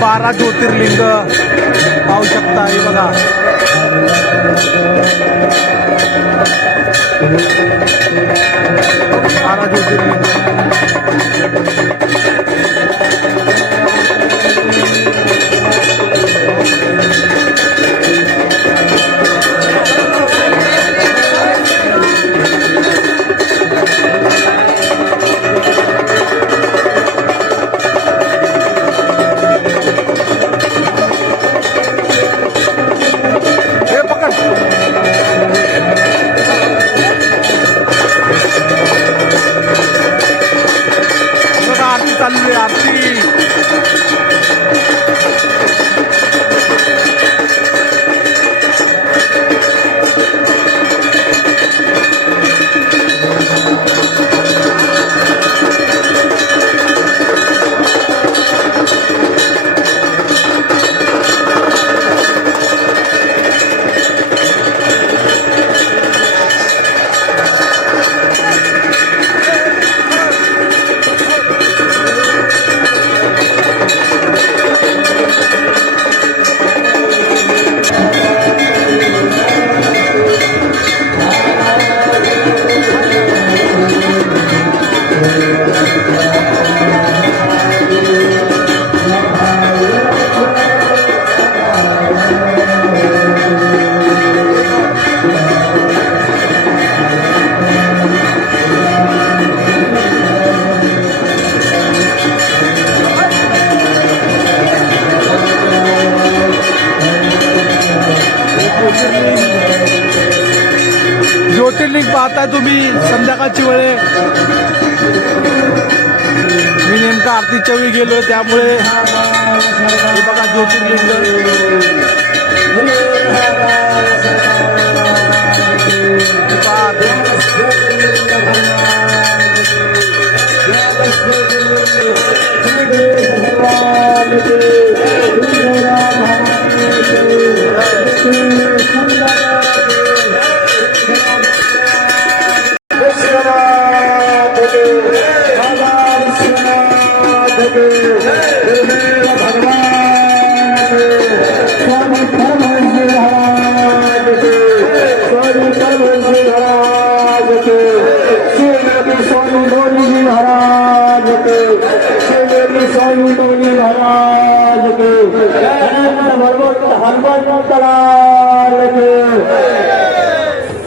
बारा ज्योतिर्लिंग पाहू शकता. हे बघा. बारा ज्योतिर्लिंग. ज्योतिर्लिंग तुम्ही संध्याकाळची वेळ? मी नेमका आरतीच्या वेळी गेलो त्यामुळे बघा ज्योतिर्लिंग.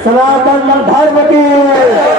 સનાતન ધર્મ કી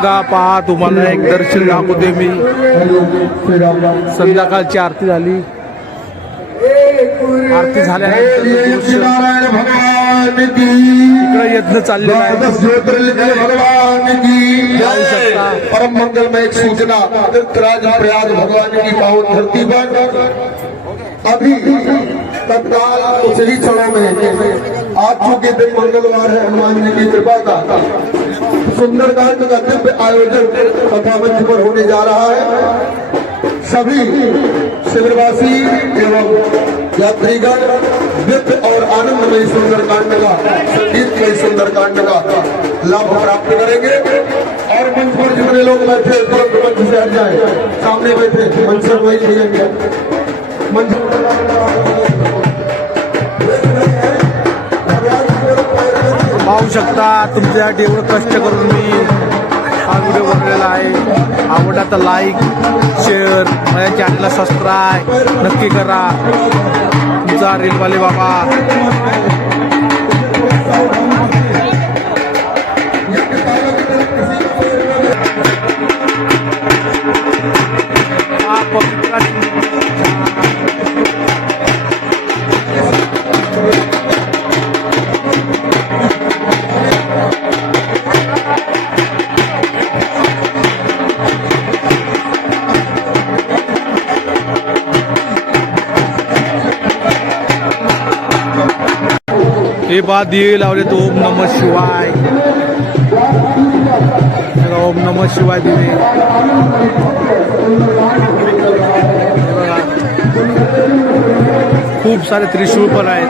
बघा पहा तुम्हाला एक दर्शन दाखवते मी. संध्याकाळची आरती झाली. आरती झाल्यानंतर की इकडे यज्ञ चाललेला आहे. परम मंगलमय एक सूचना. प्रयाग भगवान की पावन धरती पर. अभी तत्काल ही क्षणों में. आज चूँकि दिन मंगलवार है, हनुमान जी की कृपा का। सुंदरकांड का दिव्य आयोजन कथा मंच पर होने जा रहा है। सभी शिविरवासी एवं यात्रीगण दिव्य और आनंदमय सुंदरकांड का संगीत संगीतमय सुंदरकांड का लाभ प्राप्त करेंगे। और मंच पर जितने लोग बैठे तुरंत मंच से हट जाए। सामने बैठे, मंच पर वही मंच पाहू शकता तुमच्यासाठी एवढं कष्ट करून मी हा व्हिडिओ बनवलेला आहे. आवडला तर लाईक शेअर माझ्या चॅनलला सबस्क्राईब नक्की करा. तुमचा रेलवाले बाबा. हे बा लावलेत ओम नम शिवाय. ओम नम शिवाय दिवे. खूप सारे त्रिशूळ पण आहेत.